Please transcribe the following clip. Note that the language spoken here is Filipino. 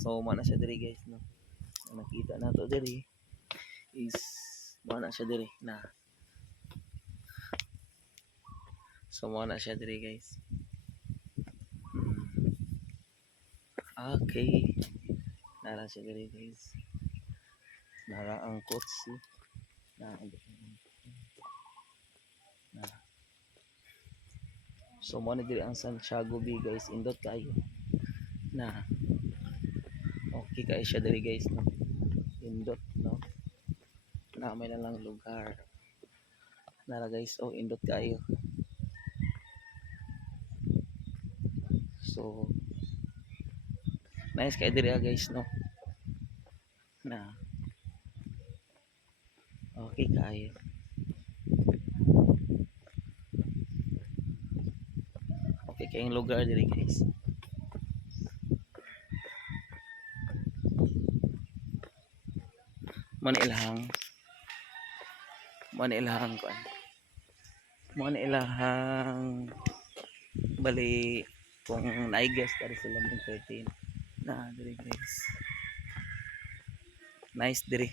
So mana siya diri guys no. Nakita nato diri is mana siya diri na. So mana siya diri guys. Hmm. Okay. Nara siya diri guys. Nara ang kotse. Na na. So mo na diri ang Santiago Bay guys, indot kayo. Na. Okay kayo siya diri guys no. Indot no. Na may na lang lugar. Nara guys, oh indot kayo. So nice kayo diri guys no. Na. Okay kayo. Okay kayong lugar diri guys. Man ilahang man ilahang kuan. Man ilahang bali kung naigas dari sila mong 13 na diri guys. Nice diri.